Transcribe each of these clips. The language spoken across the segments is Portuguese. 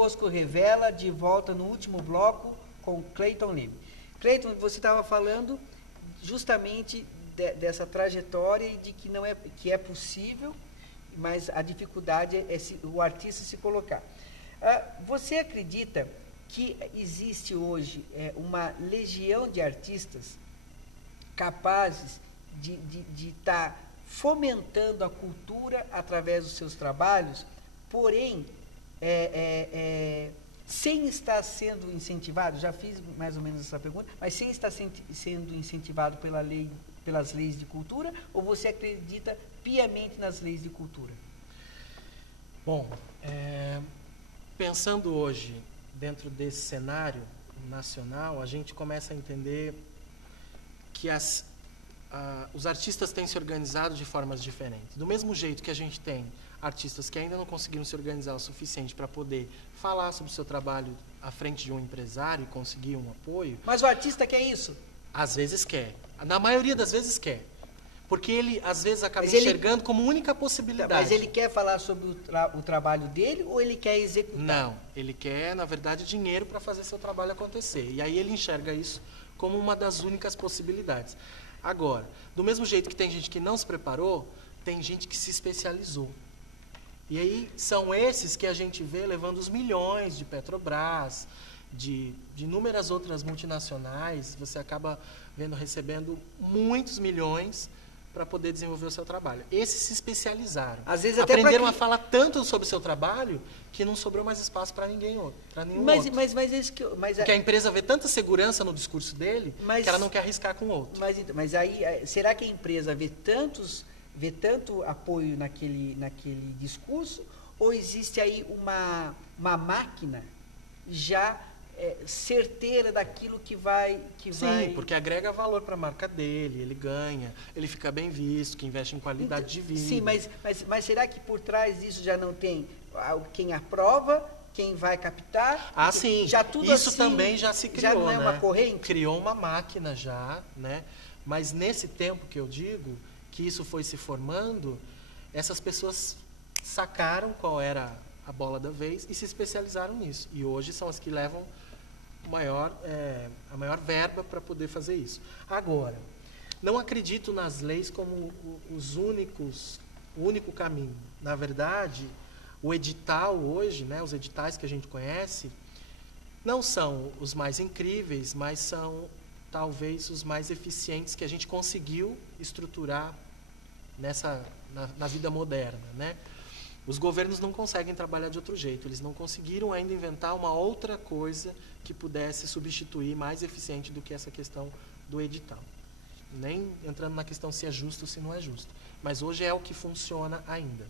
Bosco revela, de volta no último bloco com Cleiton Leme. Cleiton, você estava falando justamente dessa trajetória e de que não é, que é possível, mas a dificuldade é o artista se colocar. Você acredita que existe hoje uma legião de artistas capazes de estar fomentando a cultura através dos seus trabalhos, porém, sem estar sendo incentivado? Já fiz mais ou menos essa pergunta, mas sem estar sendo incentivado pelas leis de cultura, ou você acredita piamente nas leis de cultura? Bom, pensando hoje dentro desse cenário nacional, a gente começa a entender que os artistas têm se organizado de formas diferentes. Do mesmo jeito que a gente tem artistas que ainda não conseguiram se organizar o suficiente para poder falar sobre o seu trabalho à frente de um empresário e conseguir um apoio. Mas o artista quer isso? Às vezes quer. Na maioria das vezes quer. Porque ele, às vezes, acaba enxergando como única possibilidade. Mas ele quer falar sobre o trabalho dele ou ele quer executar? Não. Ele quer, na verdade, dinheiro para fazer seu trabalho acontecer. E aí ele enxerga isso como uma das únicas possibilidades. Agora, do mesmo jeito que tem gente que não se preparou, tem gente que se especializou. E aí são esses que a gente vê levando os milhões de Petrobras, de inúmeras outras multinacionais. Você acaba recebendo muitos milhões para poder desenvolver o seu trabalho. Esses se especializaram. Às vezes aprenderam a falar tanto sobre o seu trabalho que não sobrou mais espaço para ninguém outro. Mas isso que porque a empresa vê tanta segurança no discurso dele que ela não quer arriscar com o outro. Mas aí, será que a empresa vê tanto apoio naquele discurso, ou existe aí uma máquina já certeira daquilo que vai... Sim, porque agrega valor para a marca dele, ele ganha, ele fica bem visto, que investe em qualidade de vida. Sim, mas será que por trás disso já não tem quem aprova, quem vai captar? Sim, já tudo isso assim, também já se criou, já não é uma corrente? Criou uma máquina já, né? Mas nesse tempo que eu digo, que isso foi se formando, essas pessoas sacaram qual era a bola da vez e se especializaram nisso. E hoje são as que levam a maior verba para poder fazer isso. Agora, não acredito nas leis como o único caminho. Na verdade, o edital hoje, né, os editais que a gente conhece, não são os mais incríveis, mas são talvez os mais eficientes que a gente conseguiu estruturar na vida moderna, né? Os governos não conseguem trabalhar de outro jeito. Eles não conseguiram ainda inventar uma outra coisa que pudesse substituir mais eficiente do que essa questão do edital. Nem entrando na questão se é justo ou se não é justo. Mas hoje é o que funciona ainda.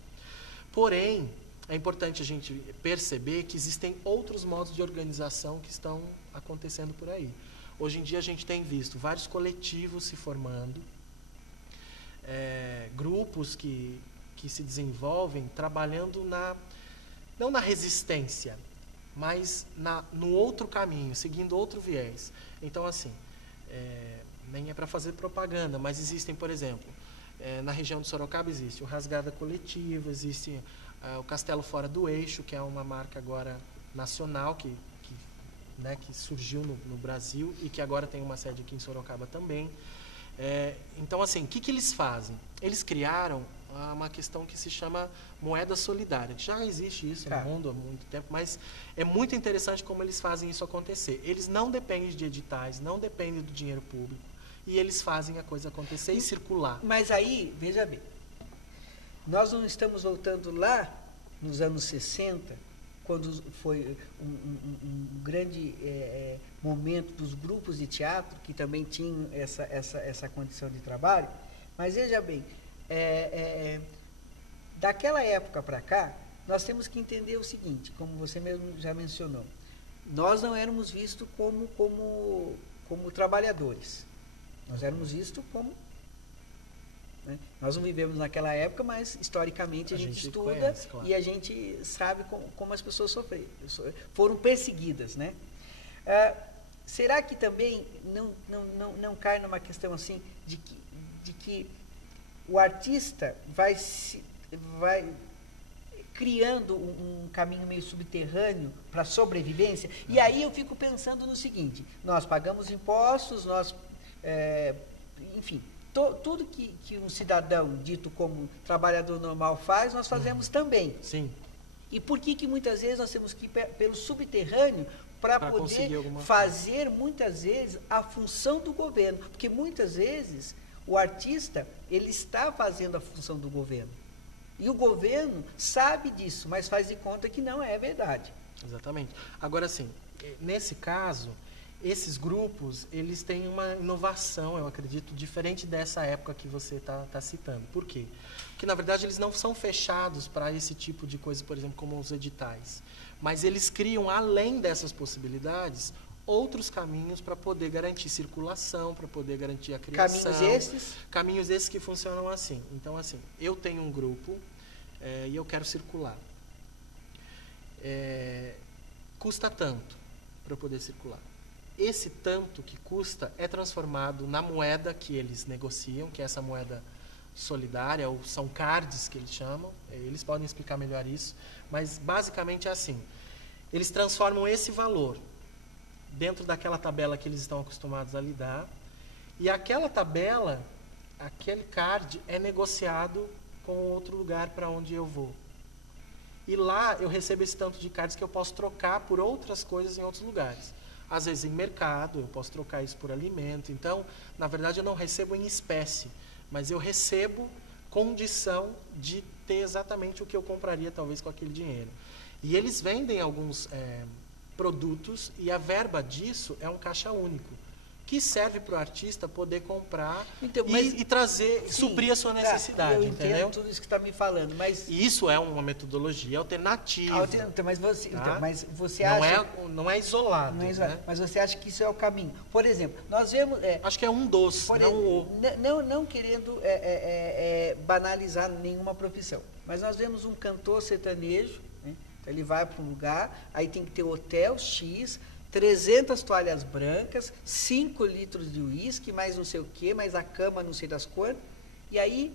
Porém, é importante a gente perceber que existem outros modos de organização que estão acontecendo por aí. Hoje em dia a gente tem visto vários coletivos se formando, grupos que se desenvolvem trabalhando não na resistência, mas no outro caminho, seguindo outro viés. Então, assim, nem é para fazer propaganda, mas existem, por exemplo, na região de Sorocaba existe o Rasgada Coletiva, existe o Castelo Fora do Eixo, que é uma marca agora nacional que surgiu no Brasil e que agora tem uma sede aqui em Sorocaba também. Então, assim, o que eles fazem? Eles criaram uma questão que se chama moeda solidária. Já existe isso no mundo há muito tempo, mas é muito interessante como eles fazem isso acontecer. Eles não dependem de editais, não dependem do dinheiro público, e eles fazem a coisa acontecer e circular. Mas aí, veja bem, nós não estamos voltando lá nos anos 60, quando foi um grande momento dos grupos de teatro, que também tinham essa condição de trabalho. Mas veja bem, daquela época para cá, nós temos que entender o seguinte, como você mesmo já mencionou, nós não éramos vistos como trabalhadores, nós éramos vistos como... Né? Nós não vivemos naquela época, mas historicamente a gente estuda conhece, claro. E a gente sabe como as pessoas foram perseguidas, né? Será que também não cai numa questão assim de que o artista vai criando um caminho meio subterrâneo para sobrevivência. E aí eu fico pensando no seguinte, nós pagamos impostos, enfim, tudo que um cidadão dito como trabalhador normal faz, nós fazemos também. Sim. E por que muitas vezes nós temos que ir pelo subterrâneo para poder fazer, muitas vezes, a função do governo? Porque muitas vezes o artista, ele está fazendo a função do governo. E o governo sabe disso, mas faz de conta que não é verdade. Exatamente. Agora, sim, nesse caso, esses grupos, eles têm uma inovação, eu acredito, diferente dessa época que você está citando. Por quê? Porque, na verdade, eles não são fechados para esse tipo de coisa, por exemplo, como os editais. Mas eles criam, além dessas possibilidades, outros caminhos para poder garantir circulação, para poder garantir a criação. Caminhos esses? Caminhos esses que funcionam assim. Então, assim, eu tenho um grupo e eu quero circular. Custa tanto para eu poder circular. Esse tanto que custa é transformado na moeda que eles negociam, que é essa moeda solidária, ou são cards que eles chamam, eles podem explicar melhor isso, mas basicamente é assim, eles transformam esse valor dentro daquela tabela que eles estão acostumados a lidar, e aquela tabela, aquele card é negociado com outro lugar para onde eu vou. E lá eu recebo esse tanto de cards que eu posso trocar por outras coisas em outros lugares. Às vezes em mercado, eu posso trocar isso por alimento. Então, na verdade, eu não recebo em espécie, mas eu recebo condição de ter exatamente o que eu compraria, talvez, com aquele dinheiro. E eles vendem alguns produtos e a verba disso é um caixa único, que serve para o artista poder comprar então, e trazer, sim, suprir a sua necessidade. Eu entendo tudo isso que está me falando, mas... E isso é uma metodologia alternativa. Mas você acha... Não é isolado. Não é isolado, né? Mas você acha que isso é o caminho. Por exemplo, nós vemos... Acho que é um dos, não querendo banalizar nenhuma profissão, mas nós vemos um cantor sertanejo, né? Então ele vai para um lugar, aí tem que ter hotel X... 300 toalhas brancas, 5 litros de uísque, mais não sei o quê, mais a cama não sei das quantas. E aí,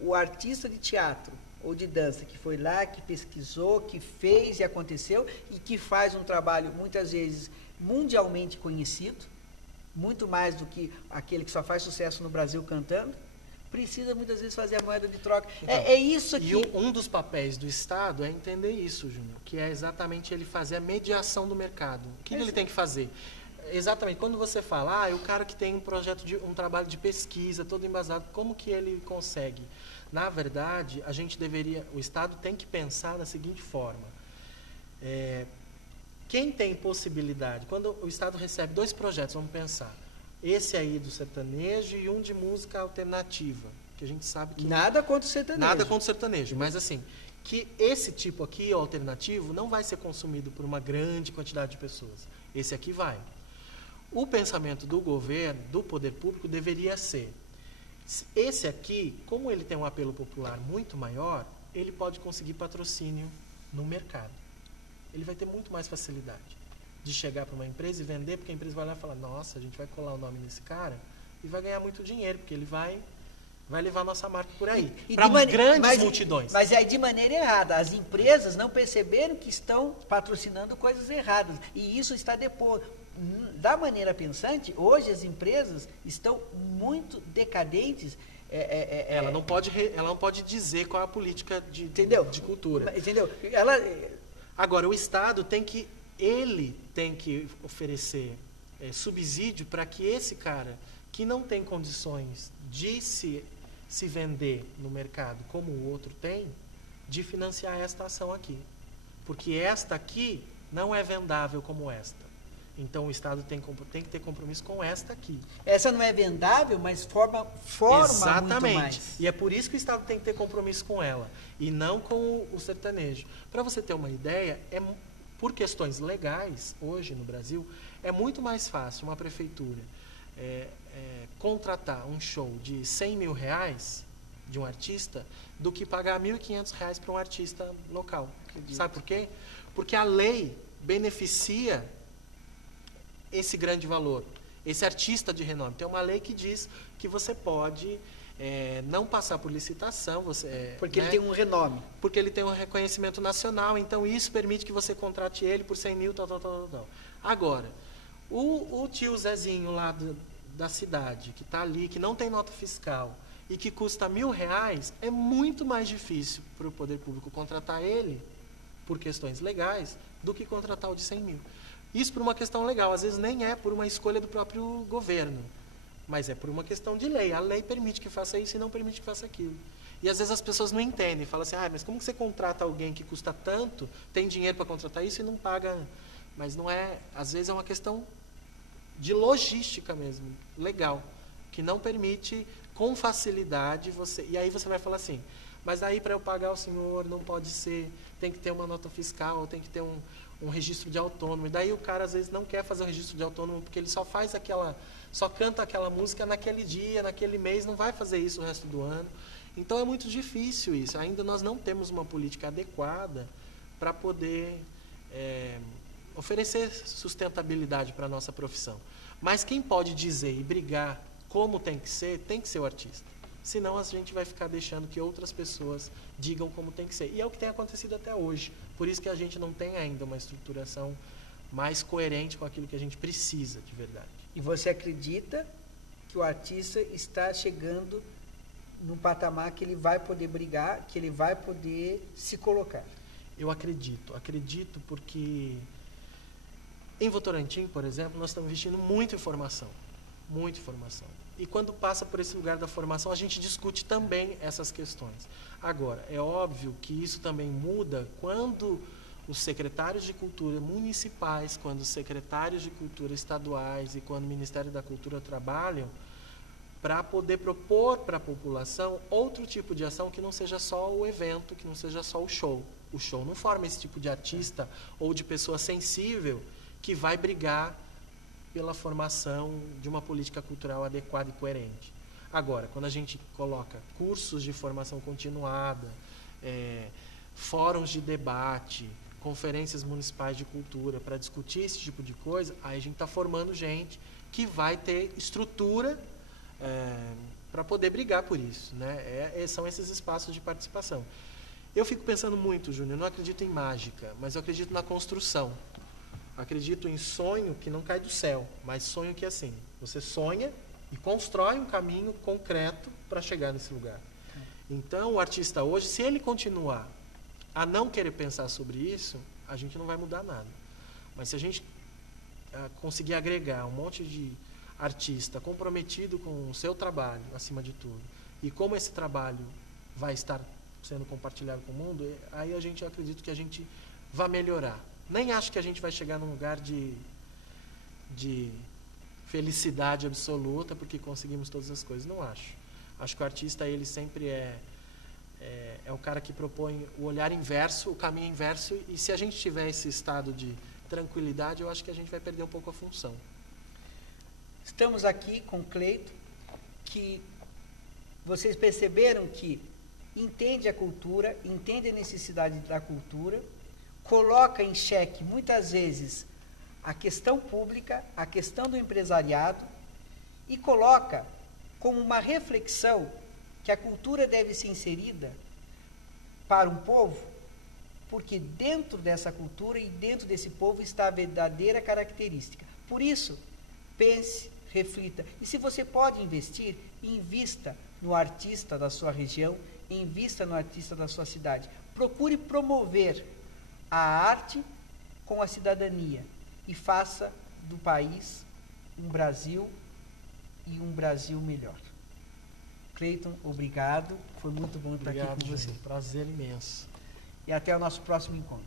o artista de teatro ou de dança que foi lá, que pesquisou, que fez e aconteceu, e que faz um trabalho, muitas vezes, mundialmente conhecido, muito mais do que aquele que só faz sucesso no Brasil cantando, precisa muitas vezes fazer a moeda de troca. Então, é isso que... E um dos papéis do Estado é entender isso, Júnior, que é exatamente ele fazer a mediação do mercado. O que ele tem que fazer? Exatamente, quando você fala, o cara que tem um trabalho de pesquisa, todo embasado, como que ele consegue? Na verdade, o Estado tem que pensar da seguinte forma. Quem tem possibilidade, quando o Estado recebe 2 projetos, vamos pensar, esse aí do sertanejo e um de música alternativa, que a gente sabe que... Nada contra o sertanejo. Nada contra o sertanejo, mas assim, que esse tipo aqui, alternativo, não vai ser consumido por uma grande quantidade de pessoas. Esse aqui vai. O pensamento do governo, do poder público, deveria ser, esse aqui, como ele tem um apelo popular muito maior, ele pode conseguir patrocínio no mercado. Ele vai ter muito mais facilidade de chegar para uma empresa e vender, porque a empresa vai lá e fala, nossa, a gente vai colar o nome nesse cara e vai ganhar muito dinheiro, porque ele vai levar a nossa marca por aí, para grandes multidões. Mas aí de maneira errada, as empresas não perceberam que estão patrocinando coisas erradas, e isso está depois. Da maneira pensante, hoje as empresas estão muito decadentes. Ela não pode dizer qual é a política de cultura. Entendeu? Agora, o Estado tem que oferecer subsídio para que esse cara que não tem condições de se vender no mercado como o outro tem, de financiar esta ação aqui. Porque esta aqui não é vendável como esta. Então o Estado tem que ter compromisso com esta aqui. Essa não é vendável, mas forma exatamente. Muito mais. E é por isso que o Estado tem que ter compromisso com ela, e não com o sertanejo. Para você ter uma ideia, por questões legais, hoje no Brasil, é muito mais fácil uma prefeitura contratar um show de R$100 mil de um artista do que pagar R$1.500 para um artista local. Acredito. Sabe por quê? Porque a lei beneficia esse grande valor, esse artista de renome. Tem uma lei que diz que você pode não passar por licitação. Porque ele tem um renome. Porque ele tem um reconhecimento nacional, então isso permite que você contrate ele por 100 mil, tal. Agora, o tio Zezinho lá da cidade, que está ali, que não tem nota fiscal e que custa R$1.000, é muito mais difícil para o poder público contratar ele, por questões legais, do que contratar o de 100 mil. Isso por uma questão legal, às vezes nem é por uma escolha do próprio governo, mas é por uma questão de lei. A lei permite que faça isso e não permite que faça aquilo. E às vezes as pessoas não entendem, falam assim, mas como que você contrata alguém que custa tanto, tem dinheiro para contratar isso e não paga? Mas não é, às vezes é uma questão de logística mesmo, legal, que não permite com facilidade você... E aí você vai falar assim, mas aí para eu pagar o senhor não pode ser, tem que ter uma nota fiscal, tem que ter um registro de autônomo. E daí o cara às vezes não quer fazer o registro de autônomo porque ele só faz só canta aquela música naquele dia, naquele mês, não vai fazer isso o resto do ano. Então é muito difícil isso. Ainda nós não temos uma política adequada para poder oferecer sustentabilidade para a nossa profissão. Mas quem pode dizer e brigar como tem que ser o artista. Senão a gente vai ficar deixando que outras pessoas digam como tem que ser. E é o que tem acontecido até hoje. Por isso que a gente não tem ainda uma estruturação mais coerente com aquilo que a gente precisa de verdade. E você acredita que o artista está chegando num patamar que ele vai poder brigar, que ele vai poder se colocar? Eu acredito porque em Votorantim, por exemplo, nós estamos investindo muita informação. E quando passa por esse lugar da formação, a gente discute também essas questões. Agora, é óbvio que isso também muda quando os secretários de cultura municipais, quando os secretários de cultura estaduais e quando o Ministério da Cultura trabalham para poder propor para a população outro tipo de ação que não seja só o evento, que não seja só o show. O show não forma esse tipo de artista ou de pessoa sensível que vai brigar pela formação de uma política cultural adequada e coerente. Agora, quando a gente coloca cursos de formação continuada, fóruns de debate, conferências municipais de cultura para discutir esse tipo de coisa, aí a gente está formando gente que vai ter estrutura para poder brigar por isso, né? São esses espaços de participação. Eu fico pensando muito, Júnior, eu não acredito em mágica, mas eu acredito na construção. Acredito em sonho que não cai do céu, mas sonho que é assim, você sonha e constrói um caminho concreto para chegar nesse lugar. Então, o artista hoje, se ele continuar a não querer pensar sobre isso, a gente não vai mudar nada. Mas se a gente conseguir agregar um monte de artista comprometido com o seu trabalho, acima de tudo, e como esse trabalho vai estar sendo compartilhado com o mundo, aí eu acredito que a gente vai melhorar. Nem acho que a gente vai chegar num lugar de felicidade absoluta porque conseguimos todas as coisas. Não acho. Acho que o artista, ele sempre é o cara que propõe o olhar inverso, o caminho inverso, e se a gente tiver esse estado de tranquilidade, eu acho que a gente vai perder um pouco a função. Estamos aqui com o Cleiton, que vocês perceberam que entende a cultura, entende a necessidade da cultura, coloca em xeque, muitas vezes, a questão pública, a questão do empresariado, e coloca como uma reflexão que a cultura deve ser inserida para um povo, porque dentro dessa cultura e dentro desse povo está a verdadeira característica. Por isso, pense, reflita. E se você pode investir, invista no artista da sua região, invista no artista da sua cidade. Procure promover a arte com a cidadania e faça do país um Brasil e um Brasil melhor. Cleiton, obrigado. Foi muito bom estar aqui com você. Prazer imenso. E até o nosso próximo encontro.